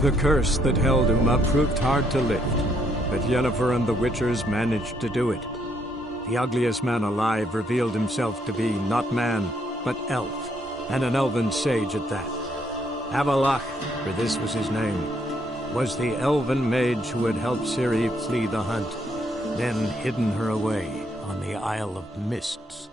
The curse that held Uma proved hard to lift, but Yennefer and the Witchers managed to do it. The ugliest man alive revealed himself to be not man, but elf, and an elven sage at that. Avallac'h, for this was his name, was the elven mage who had helped Ciri flee the hunt, then hidden her away on the Isle of Mists.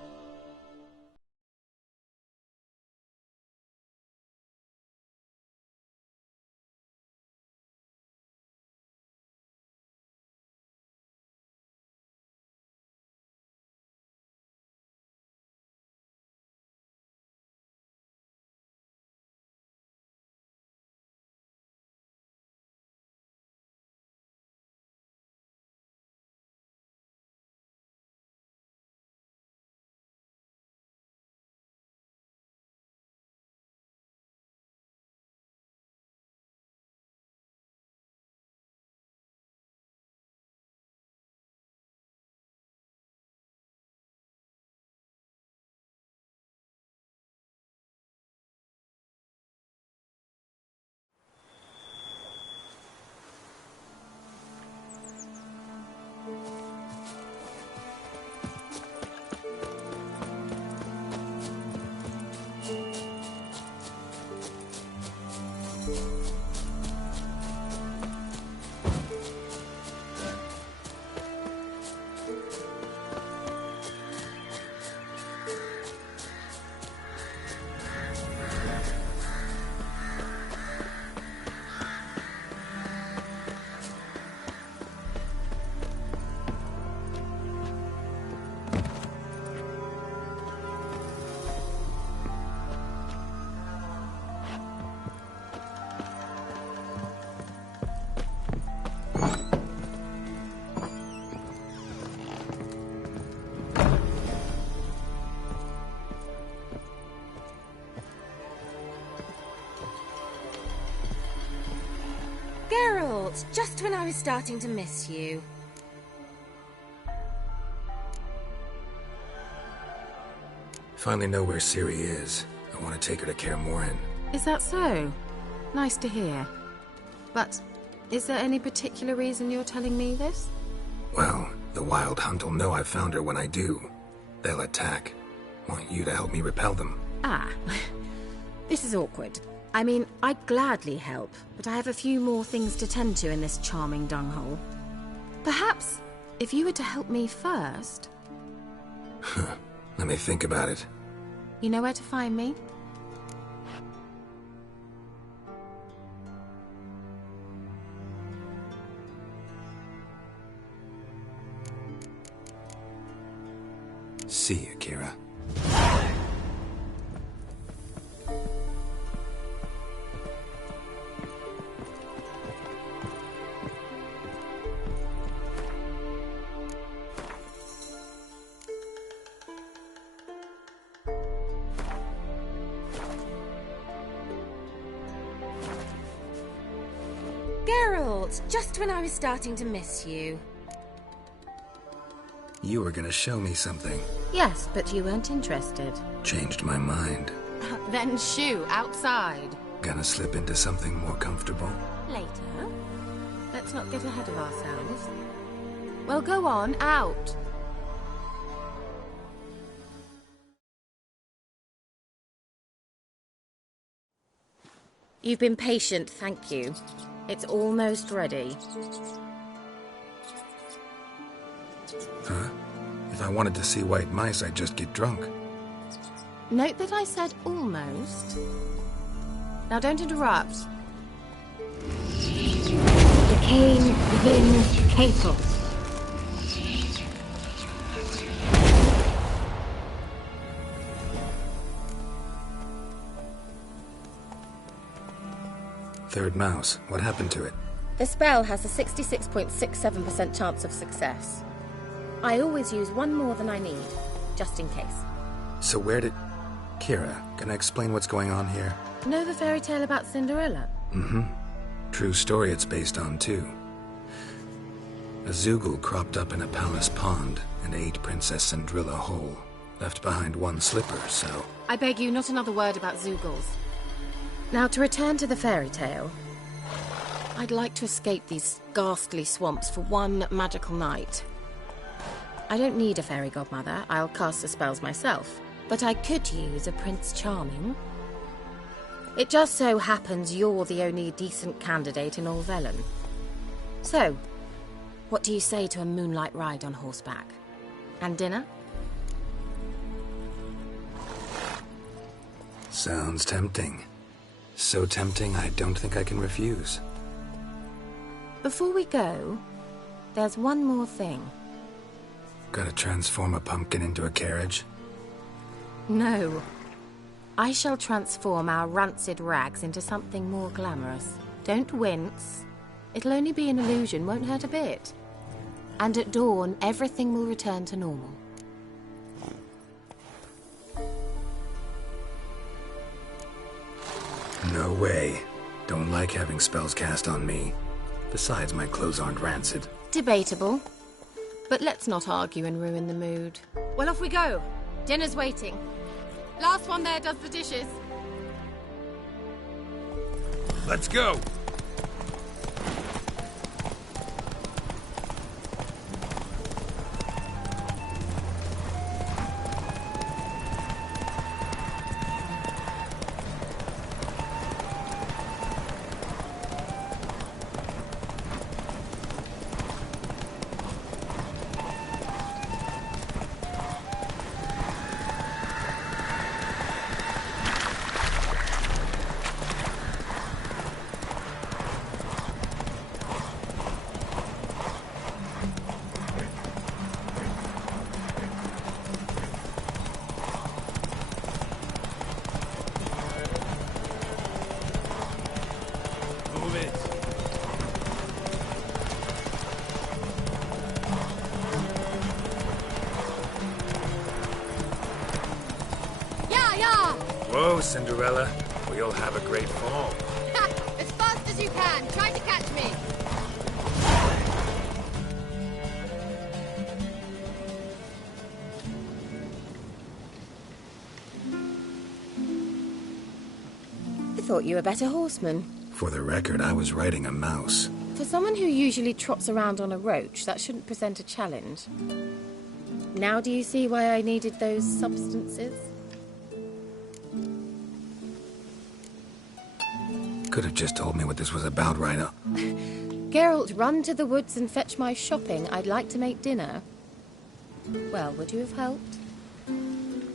Geralt, just when I was starting to miss you. Finally know where Ciri is. I want to take her to Kaer Morhen. Is that so? Nice to hear. But is there any particular reason you're telling me this? Well, the Wild Hunt will know I've found her when I do. They'll attack. Want you to help me repel them. Ah, this is awkward. I mean, I'd gladly help, but I have a few more things to tend to in this charming dunghole. Perhaps, if you were to help me first... Let me think about it. You know where to find me? See you, Kira. Geralt, just when I was starting to miss you. You were gonna show me something. Yes, but you weren't interested. Changed my mind. Then shoo, outside. Gonna slip into something more comfortable? Later. Let's not get ahead of ourselves. Well, go on, out. You've been patient, thank you. It's almost ready. Huh? If I wanted to see white mice, I'd just get drunk. Note that I said almost. Now don't interrupt. Decaying within Cato. Third mouse. What happened to it? The spell has a 66.67% chance of success. I always use one more than I need, just in case. So where did... Kira, can I explain what's going on here? Know the fairy tale about Cinderella? Mm-hmm. True story it's based on, too. A Zeugl cropped up in a palace pond and ate Princess Cindrilla whole. Left behind one slipper, so... I beg you, not another word about Zeugls. Now, to return to the fairy tale. I'd like to escape these ghastly swamps for one magical night. I don't need a fairy godmother. I'll cast the spells myself. But I could use a Prince Charming. It just so happens you're the only decent candidate in all Velen. So, what do you say to a moonlight ride on horseback? And dinner? Sounds tempting. So tempting, I don't think I can refuse. Before we go, there's one more thing. Gotta transform a pumpkin into a carriage? No. I shall transform our rancid rags into something more glamorous. Don't wince. It'll only be an illusion, won't hurt a bit. And at dawn, everything will return to normal. No way. Don't like having spells cast on me. Besides, my clothes aren't rancid. Debatable. But let's not argue and ruin the mood. Well, off we go. Dinner's waiting. Last one there does the dishes. Let's go! Whoa, Cinderella. We'll have a great fall. As fast as you can. Try to catch me. I thought you were a better horseman. For the record, I was riding a mouse. For someone who usually trots around on a roach, that shouldn't present a challenge. Now do you see why I needed those substances? Could have just told me what this was about right up. Geralt, run to the woods and fetch my shopping. I'd like to make dinner. Well, would you have helped?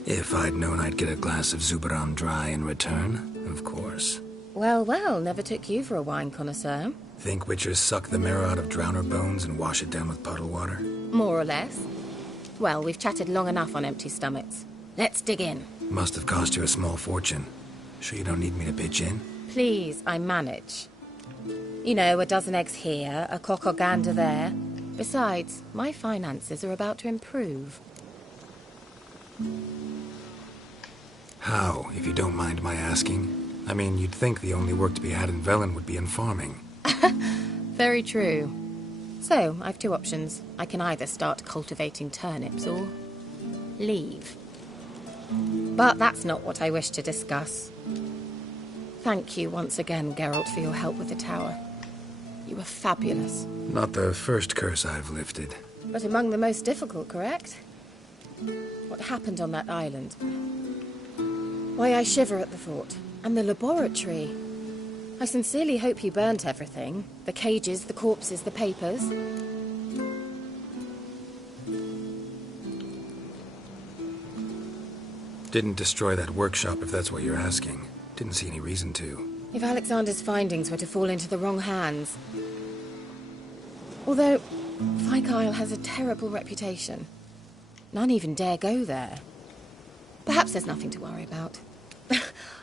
If I'd known I'd get a glass of Zubaram dry in return, of course. Well, well, never took you for a wine connoisseur. Think witchers suck the marrow out of drowner bones and wash it down with puddle water? More or less. Well, we've chatted long enough on empty stomachs. Let's dig in. Must have cost you a small fortune. Sure you don't need me to pitch in? Please, I manage. You know, a dozen eggs here, a cock or gander there. Besides, my finances are about to improve. How, if you don't mind my asking? I mean, you'd think the only work to be had in Velen would be in farming. Very true. So, I've two options. I can either start cultivating turnips or leave. But that's not what I wish to discuss. Thank you once again, Geralt, for your help with the tower. You were fabulous. Not the first curse I've lifted. But among the most difficult, correct? What happened on that island? Why, I shiver at the thought. And the laboratory. I sincerely hope you burnt everything. The cages, the corpses, the papers. Didn't destroy that workshop, if that's what you're asking. Didn't see any reason to. If Alexander's findings were to fall into the wrong hands. Although, Fyke Isle has a terrible reputation. None even dare go there. Perhaps there's nothing to worry about.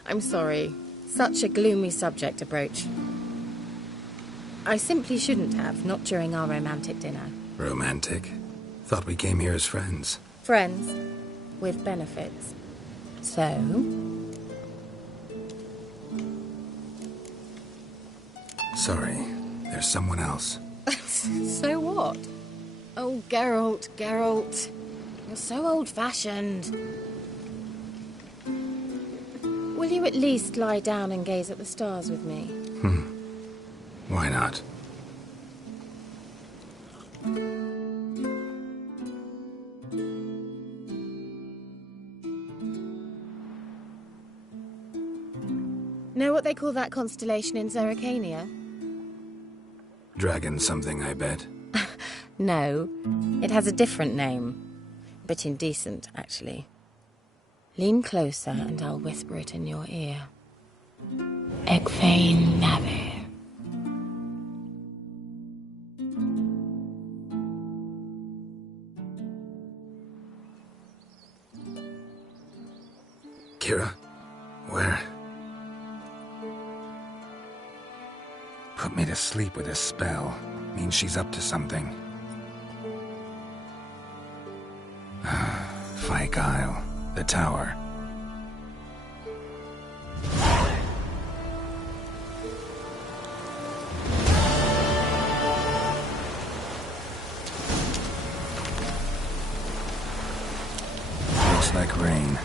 I'm sorry. Such a gloomy subject to broach. I simply shouldn't have, not during our romantic dinner. Romantic? Thought we came here as friends. Friends. With benefits. So? Sorry. There's someone else. So what? Oh, Geralt, Geralt. You're so old-fashioned. Will you at least lie down and gaze at the stars with me? Why not? Know what they call that constellation in Zerrikania? Dragon something, I bet. No, it has a different name. A bit indecent, actually. Lean closer and I'll whisper it in your ear. Egfain Navi. Kira? Where? Put me to sleep with a spell. Means she's up to something. Fyke Isle. The tower. Looks like rain.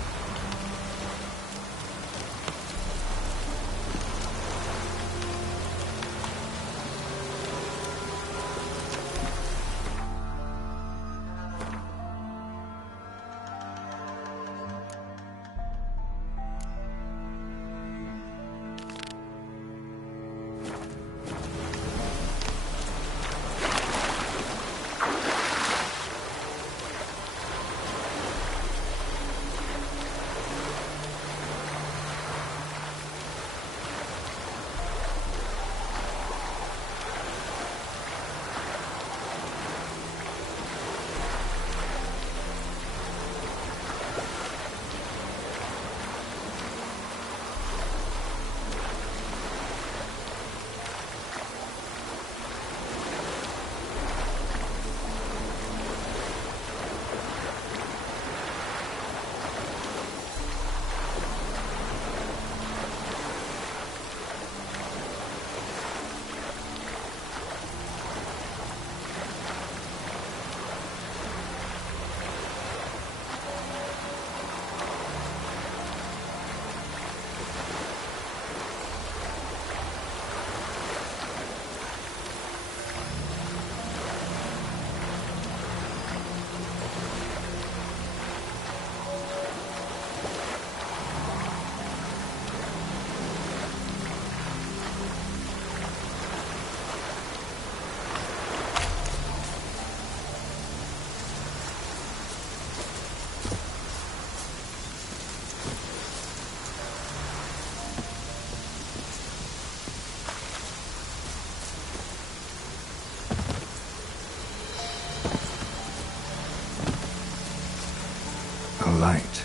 Light.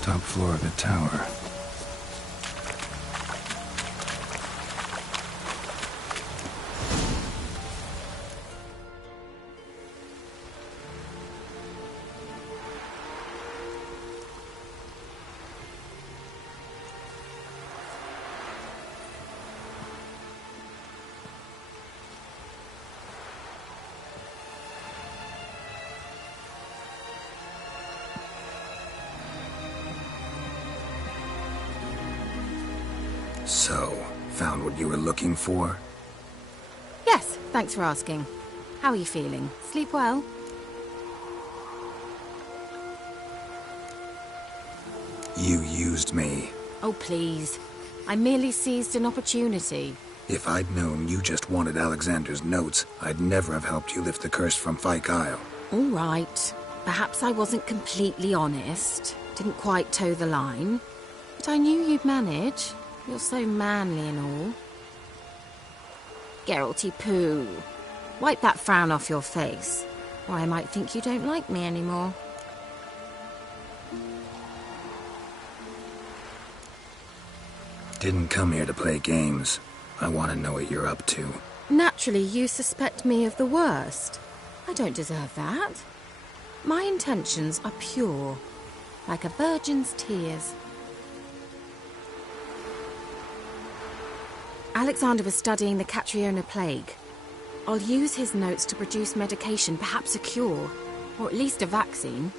Top floor of the tower. So, found what you were looking for? Yes, thanks for asking. How are you feeling? Sleep well? You used me. Oh, please. I merely seized an opportunity. If I'd known you just wanted Alexander's notes, I'd never have helped you lift the curse from Fyke Isle. All right. Perhaps I wasn't completely honest. Didn't quite toe the line. But I knew you'd manage. You're so manly and all. Geralty Pooh. Wipe that frown off your face, or I might think you don't like me anymore. Didn't come here to play games. I want to know what you're up to. Naturally, you suspect me of the worst. I don't deserve that. My intentions are pure, like a virgin's tears. Alexander was studying the Catriona plague. I'll use his notes to produce medication, perhaps a cure, or at least a vaccine.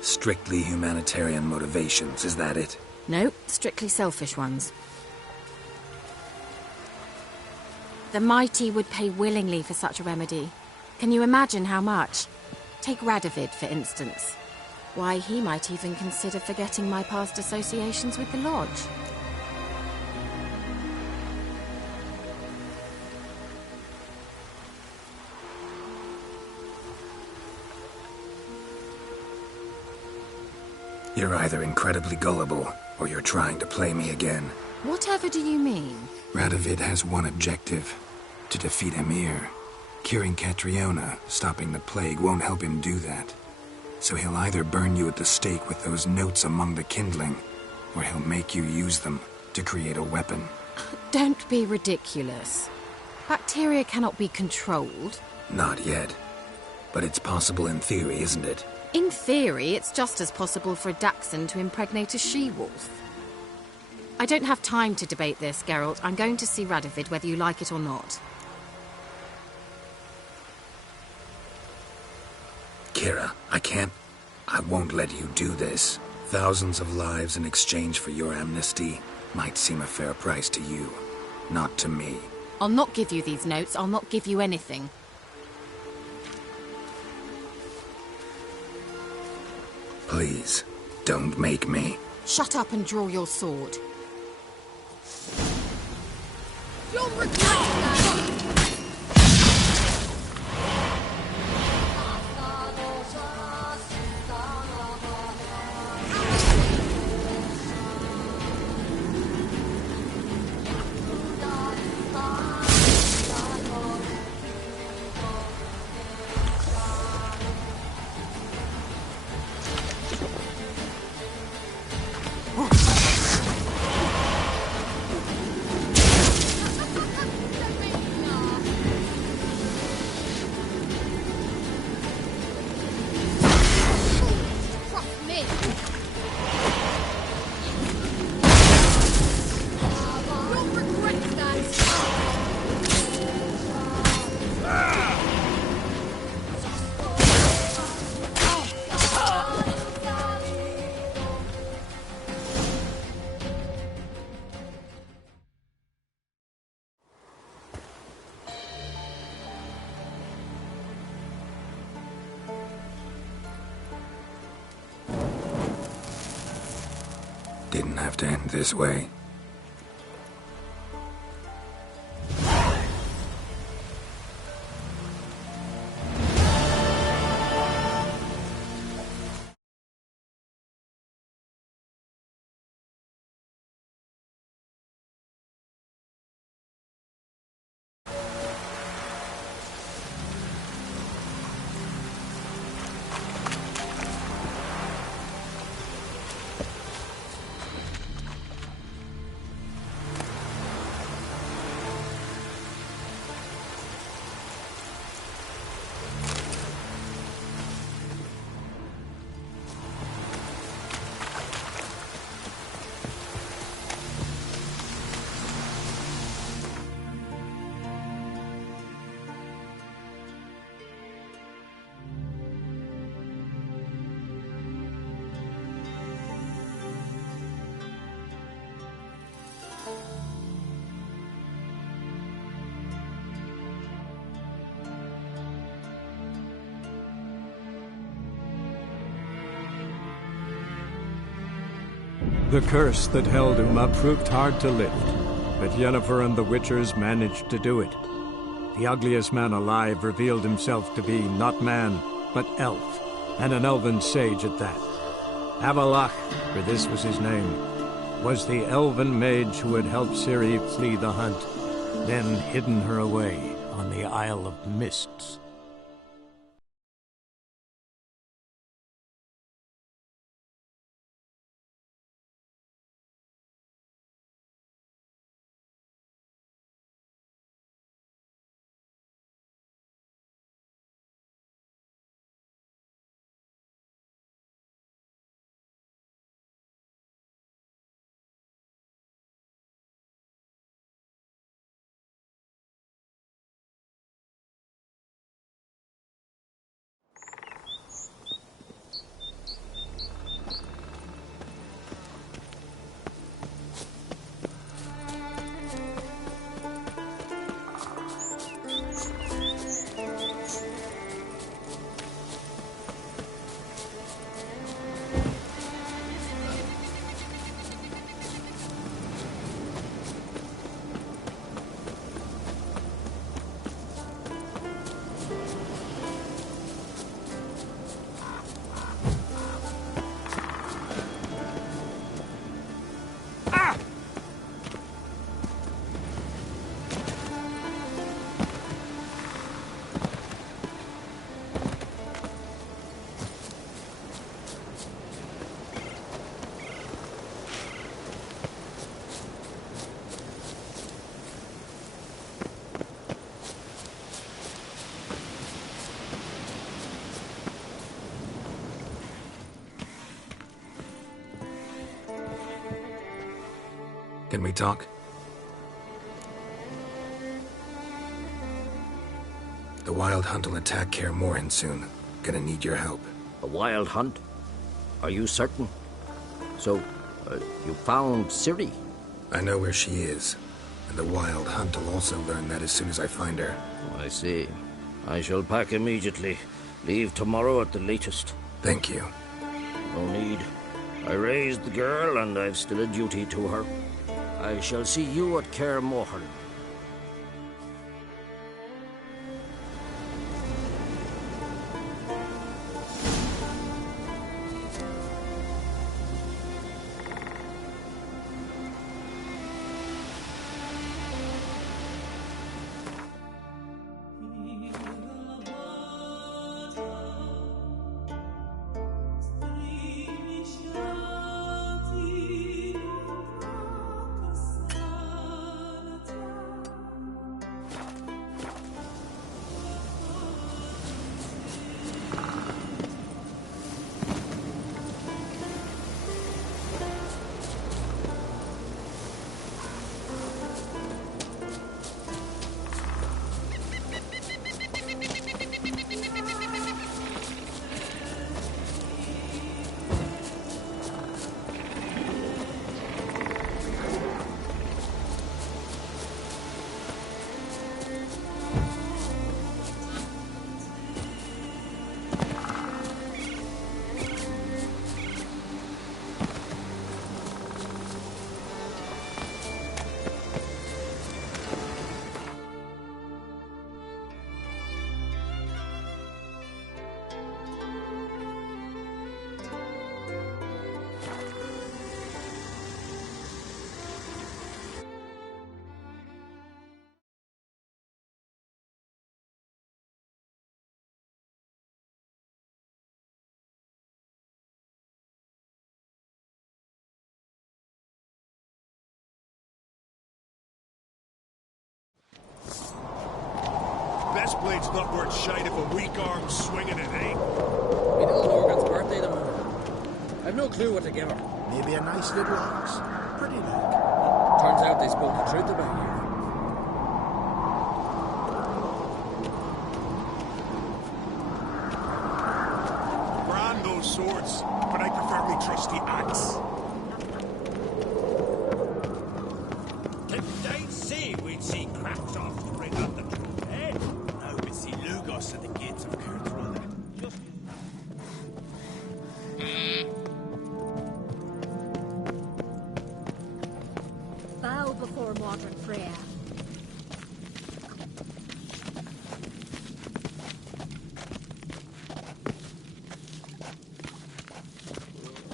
Strictly humanitarian motivations, is that it? No, strictly selfish ones. The mighty would pay willingly for such a remedy. Can you imagine how much? Take Radovid, for instance. Why, he might even consider forgetting my past associations with the Lodge. You're either incredibly gullible, or you're trying to play me again. Whatever do you mean? Radovid has one objective: to defeat Emhyr. Curing Catriona, stopping the plague, won't help him do that. So he'll either burn you at the stake with those notes among the kindling, or he'll make you use them to create a weapon. Don't be ridiculous. Bacteria cannot be controlled. Not yet. But it's possible in theory, isn't it? In theory, it's just as possible for a Dachshund to impregnate a she-wolf. I don't have time to debate this, Geralt. I'm going to see Radovid whether you like it or not. Kira, I won't let you do this. Thousands of lives in exchange for your amnesty might seem a fair price to you, not to me. I'll not give you these notes. I'll not give you anything. Please, don't make me. Shut up and draw your sword. You'll regret that! Didn't have to end this way. The curse that held Uma proved hard to lift, but Yennefer and the Witchers managed to do it. The ugliest man alive revealed himself to be not man, but elf, and an elven sage at that. Avallac'h, for this was his name, was the elven mage who had helped Ciri flee the hunt, then hidden her away on the Isle of Mists. Can we talk? The Wild Hunt will attack Kaer Morhen soon. Gonna need your help. A wild hunt? Are you certain? So, you found Ciri? I know where she is. And the Wild Hunt will also learn that as soon as I find her. I see. I shall pack immediately. Leave tomorrow at the latest. Thank you. No need. I raised the girl, and I've still a duty to her. I shall see you at Kaer Morhen. Best blade's not worth shite if a weak arm's swinging it, eh? Little Morgan's birthday tomorrow. I've no clue what to give her. Maybe a nice little ox. Pretty like. Turns out they spoke the truth about you. Brand those swords, but I prefer me trusty axe. Didn't I say we'd see cracks off to bring up the truth, eh? Now we see Lugos at the gates of Kurtrother. Just... Bow before modern prayer.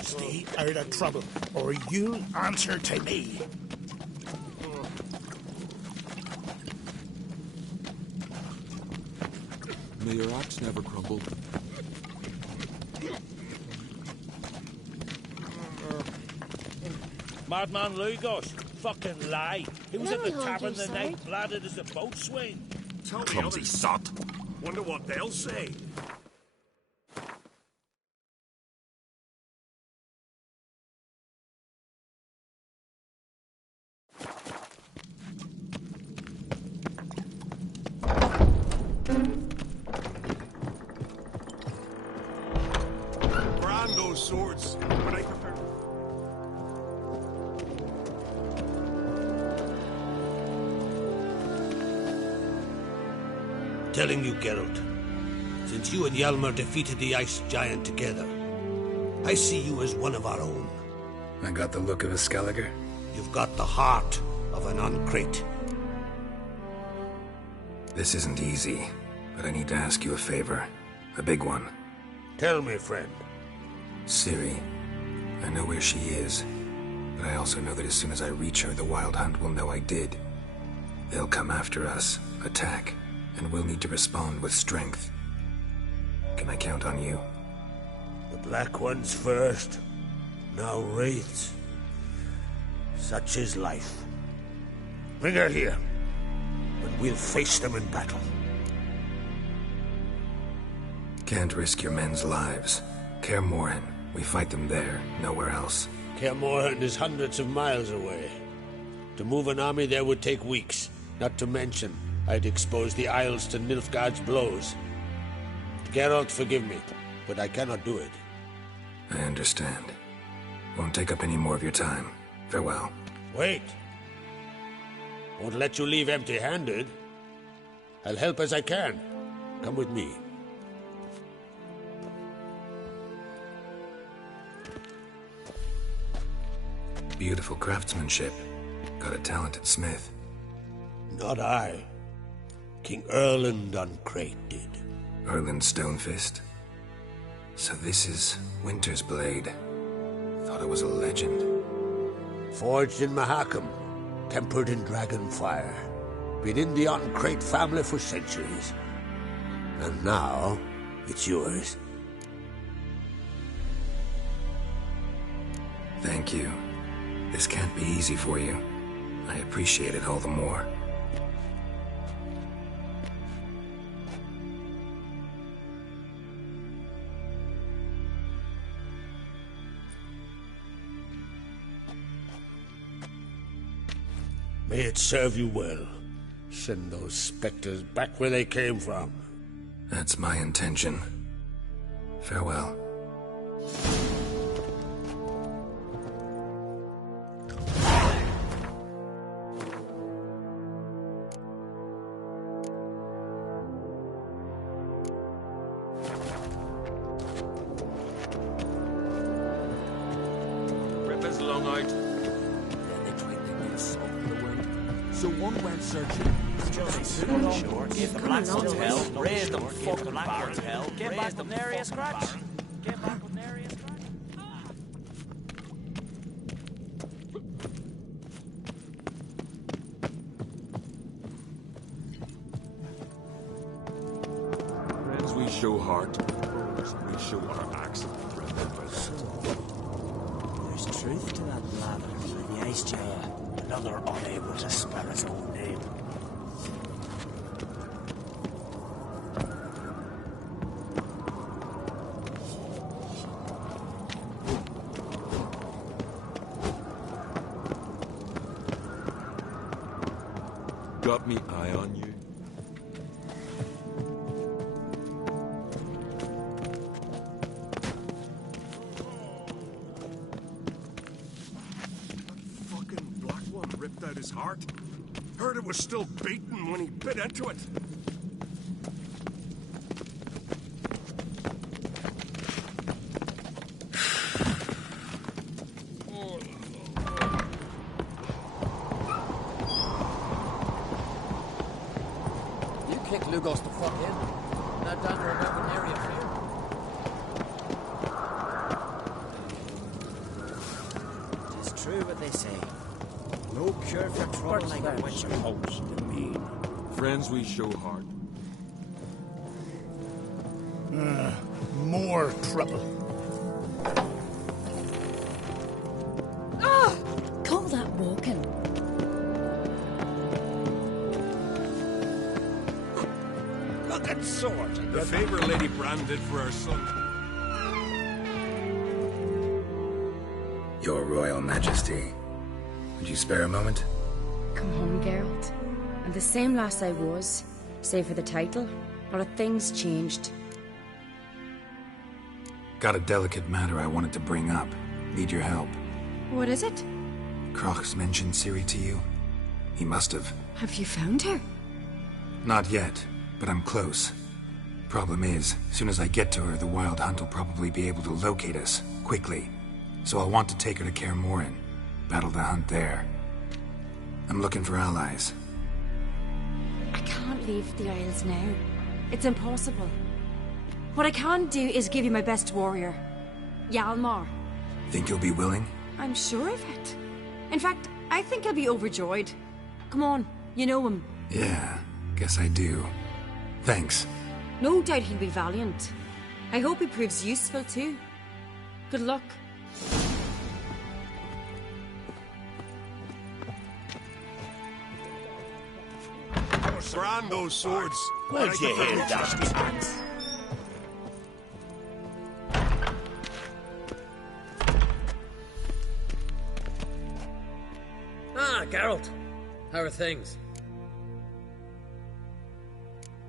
Stay out of trouble, or you'll answer to me. May your axe never crumble. Madman Lugos, fucking lie. He was No, at the Lord, tavern you the say? night, bladdered as a boatswain. Tell me Clumsy others. sot. Wonder what they'll say. Brand those swords, but I prefer... Telling you, Geralt, since you and Hjalmar defeated the Ice Giant together, I see you as one of our own. I got the look of a Skelliger. You've got the heart of an Uncrate. This isn't easy, but I need to ask you a favor. A big one. Tell me, friend. Ciri. I know where she is, but I also know that as soon as I reach her, the Wild Hunt will know I did. They'll come after us, attack, and we'll need to respond with strength. Can I count on you? The Black Ones first, now Wraiths. Such is life. Bring her here, and we'll face them in battle. Can't risk your men's lives. Kaer Morhen, we fight them there, nowhere else. Kaer Morhen is hundreds of miles away. To move an army there would take weeks, not to mention I'd expose the Isles to Nilfgaard's blows. Geralt, forgive me, but I cannot do it. I understand. Won't take up any more of your time. Farewell. Wait. Won't let you leave empty-handed. I'll help as I can. Come with me. Beautiful craftsmanship. Got a talented smith. Not I. King Erland Uncrate did. Erland Stonefist? So this is Winter's Blade. Thought it was a legend. Forged in Mahakam, tempered in dragon fire. Been in the Uncrate family for centuries. And now, it's yours. Thank you. This can't be easy for you. I appreciate it all the more. May it serve you well. Send those specters back where they came from. That's my intention. Farewell. Ripper's long out. So one went searching. Give the black ones hell, raise them fucking barons hell, get back the nary a scratch. Get back with nary a scratch. Friends we show heart, we show our acts of remembrance. There's truth to that blather, and the ice jar. Another unable to spell his own name. Got me eye on you? Out his heart. Heard it was still beating when he bit into it. You kicked Lugos the fuck in. Now down to a mountain area here. It's true what they say. No cure for trouble like a witch holds the mean. Friends we show heart. More trouble. Ah! Call that walking. Look at sword. The favor Lady Bran did for our son. Your Royal Majesty. Would you spare a moment? Come home, Geralt. I'm the same lass I was, save for the title. A lot of things changed. Got a delicate matter I wanted to bring up. Need your help. What is it? Crach's mentioned Ciri to you? He must have. Have you found her? Not yet, but I'm close. Problem is, soon as I get to her, the Wild Hunt will probably be able to locate us, quickly. So I'll want to take her to Kaer Morhen. Battle the hunt there. I'm looking for allies. I can't leave the Isles now. It's impossible. What I can do is give you my best warrior, Hjalmar. Think you'll be willing? I'm sure of it. In fact, I think he'll be overjoyed. Come on, you know him. Yeah, guess I do. Thanks. No doubt he'll be valiant. I hope he proves useful too. Good luck. Brand those swords. Where'd you hear that? Geralt, how are things?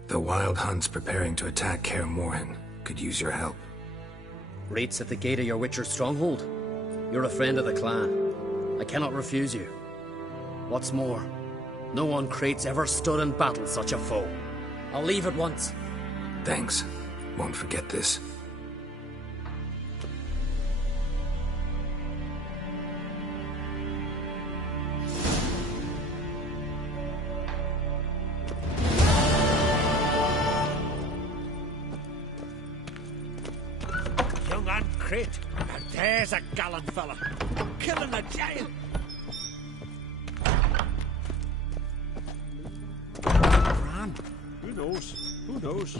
The Wild Hunt's preparing to attack Kaer Morhen. Could use your help. Raid's at the gate of your Witcher's stronghold. You're a friend of the clan. I cannot refuse you. What's more, no one Crate's ever stood and battled such a foe. I'll leave at once. Thanks. Won't forget this. Young Ann Crate, and there's a gallant fella. Killing a giant. Bran, who knows? Who knows?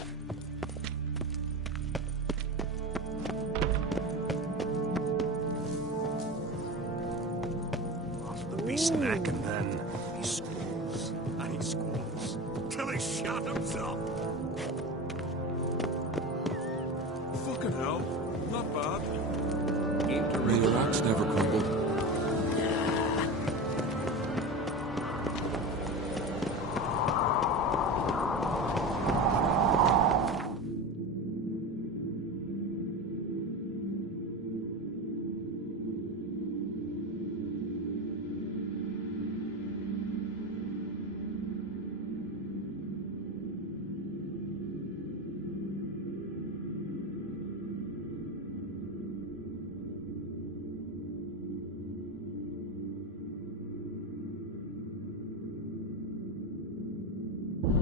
The beast snacking then. He squalls, and he squalls, till he shot himself. Fucking hell. Not bad. Aim to May the rocks never crumble.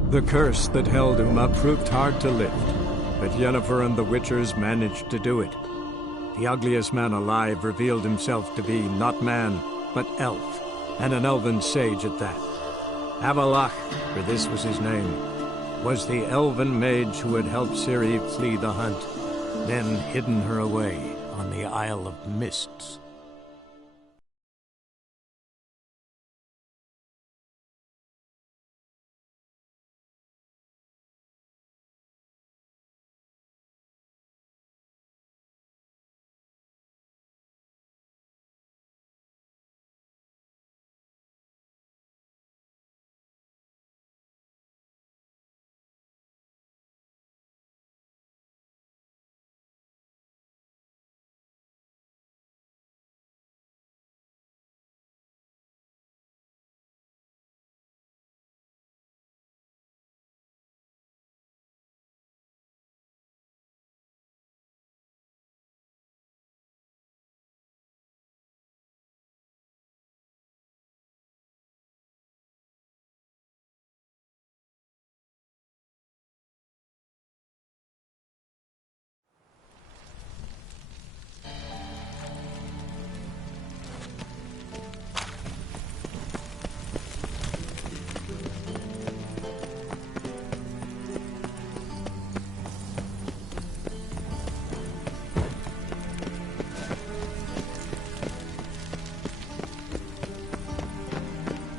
The curse that held Uma proved hard to lift, but Yennefer and the Witchers managed to do it. The ugliest man alive revealed himself to be not man, but elf, and an elven sage at that. Avallac'h, for this was his name, was the elven mage who had helped Ciri flee the hunt, then hidden her away on the Isle of Mists.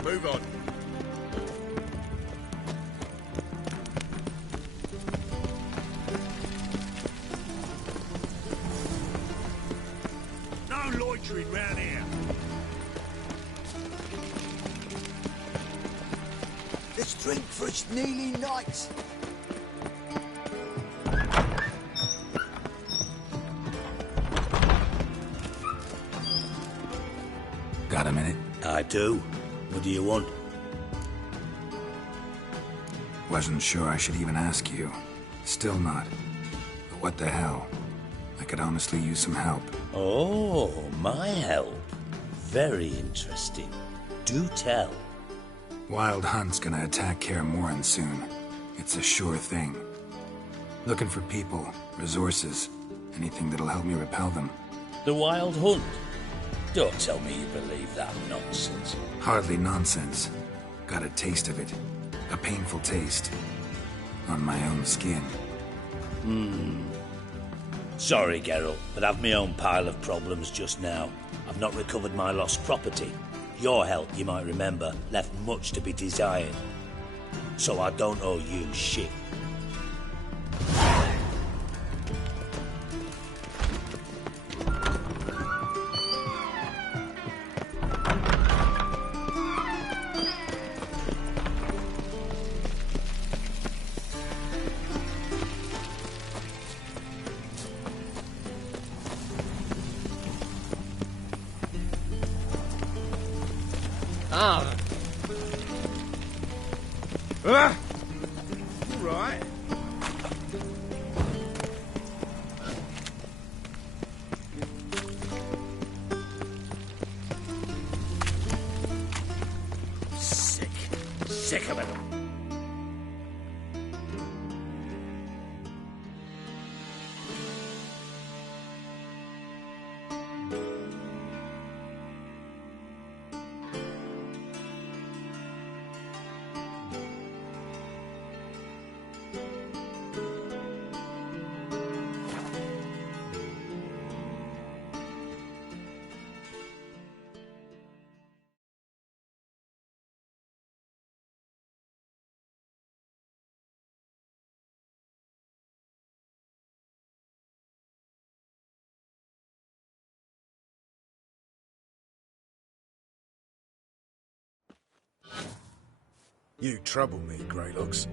Move on. No loitering round here. Let's drink for it's nearly night. Got a minute? I do. What do you want? Wasn't sure I should even ask you. Still not. But what the hell? I could honestly use some help. Oh, my help. Very interesting. Do tell. Wild Hunt's gonna attack Kaer Morhen soon. It's a sure thing. Looking for people, resources, anything that'll help me repel them. The Wild Hunt? Don't tell me you believe that nonsense. Hardly nonsense. Got a taste of it. A painful taste. On my own skin. Sorry, Geralt, but I've my own pile of problems just now. I've not recovered my lost property. Your help, you might remember, left much to be desired. So I don't owe you shit. Ah! Ah! Right. Sick of it. You trouble me, Greylocks.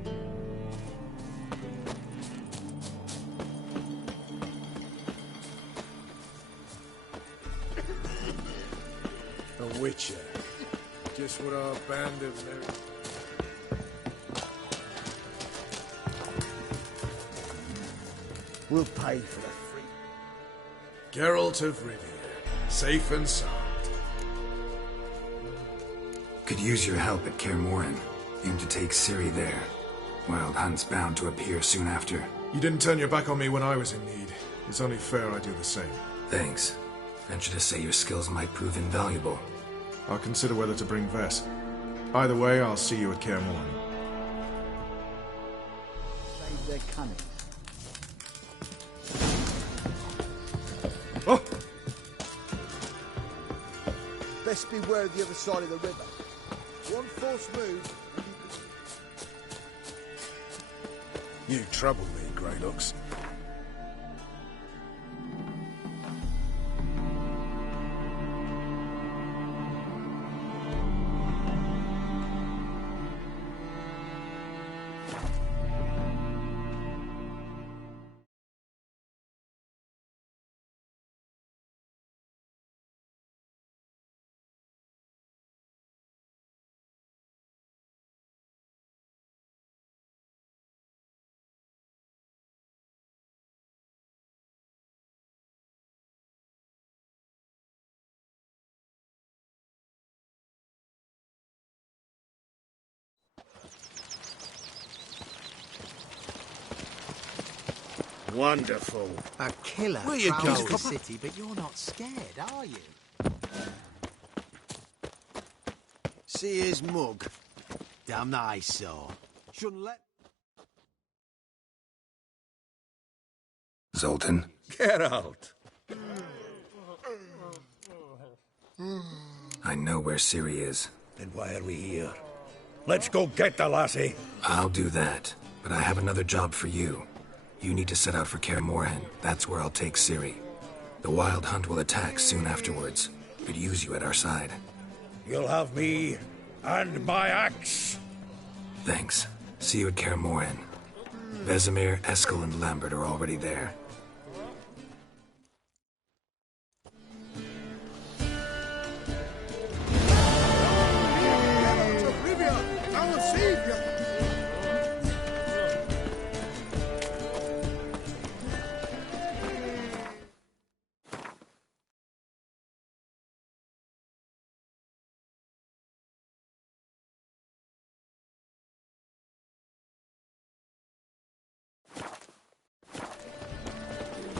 A witcher. Just what our band of merry... We'll pay for the free. Geralt of Rivia, safe and sound. Could use your help at Kaer Morhen. Aim to take Ciri there. Wild Hunt's bound to appear soon after. You didn't turn your back on me when I was in need. It's only fair I do the same. Thanks. Venture to say your skills might prove invaluable. I'll consider whether to bring Vess. Either way, I'll see you at Kaer Morhen. Save their cunning. Oh! Best beware of the other side of the river. One false move. You trouble me, Greylocks. Wonderful. A killer Will you prowls go? the city, but you're not scared, are you? See his mug. Damn that I saw. Shouldn't let... Zoltan? Get out. I know where Ciri is. Then why are we here? Let's go get the lassie. I'll do that, but I have another job for you. You need to set out for Kaer Morhen. That's where I'll take Ciri. The Wild Hunt will attack soon afterwards. Could use you at our side. You'll have me and my axe. Thanks. See you at Kaer Morhen. Vesemir, Eskel, and Lambert are already there.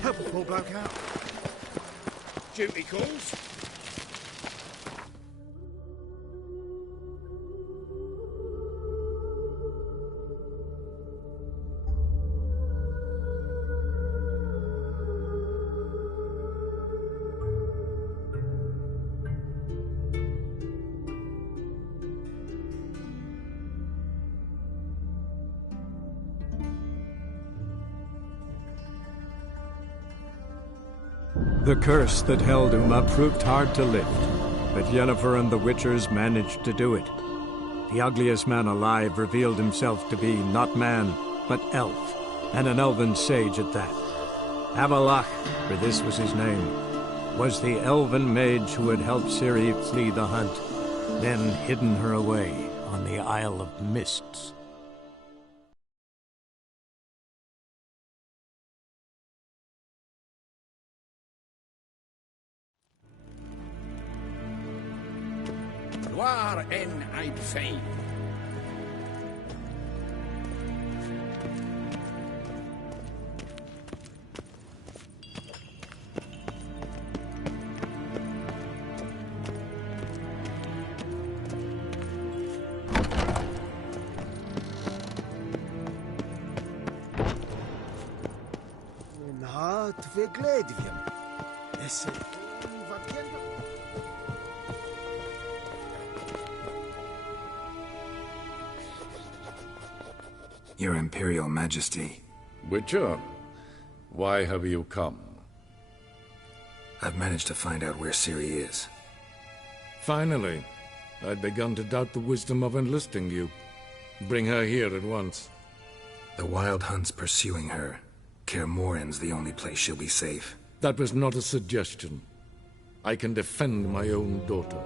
Help a poor bloke out. Duty calls. The curse that held Uma proved hard to lift, but Yennefer and the Witchers managed to do it. The ugliest man alive revealed himself to be not man, but elf, and an elven sage at that. Avallac'h, for this was his name, was the elven mage who had helped Ciri flee the hunt. then hidden her away on the Isle of Mists. Waar en I'd fain. Na, twee gledivjem. Is het wat kinder? Your Imperial Majesty. Witcher, why have you come? I've managed to find out where Ciri is. Finally. I'd begun to doubt the wisdom of enlisting you. Bring her here at once. The Wild Hunt's pursuing her. Kaer Morhen's the only place she'll be safe. That was not a suggestion. I can defend my own daughter.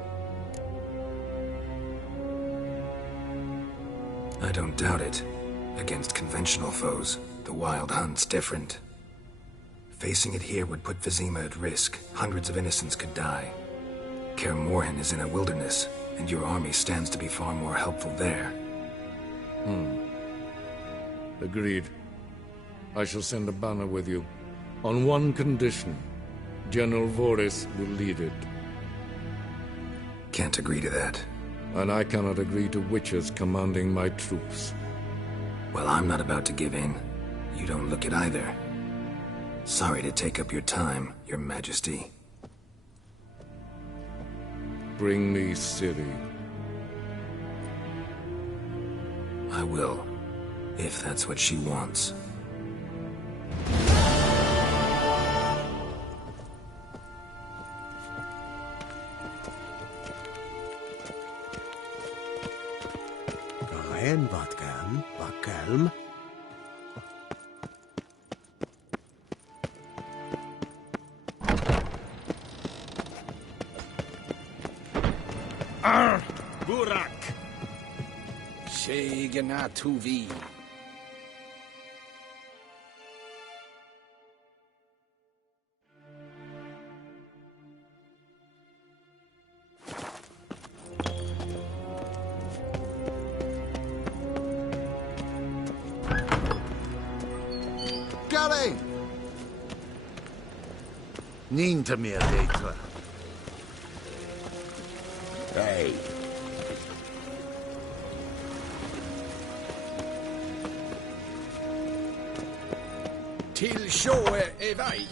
I don't doubt it. Against conventional foes, the Wild Hunt's different. Facing it here would put Vizima at risk. Hundreds of innocents could die. Kaer Morhen is in a wilderness, and your army stands to be far more helpful there. Agreed. I shall send a banner with you. On one condition. General Voris will lead it. Can't agree to that. And I cannot agree to Witchers commanding my troops. Well, I'm not about to give in. You don't look it either. Sorry to take up your time, Your Majesty. Bring me Ciri. I will, if that's what she wants. En wat kan, wat kalm. Burak! Shegana Tuvi. Gary! Ninta meer data. Hey. Till sjå är väg.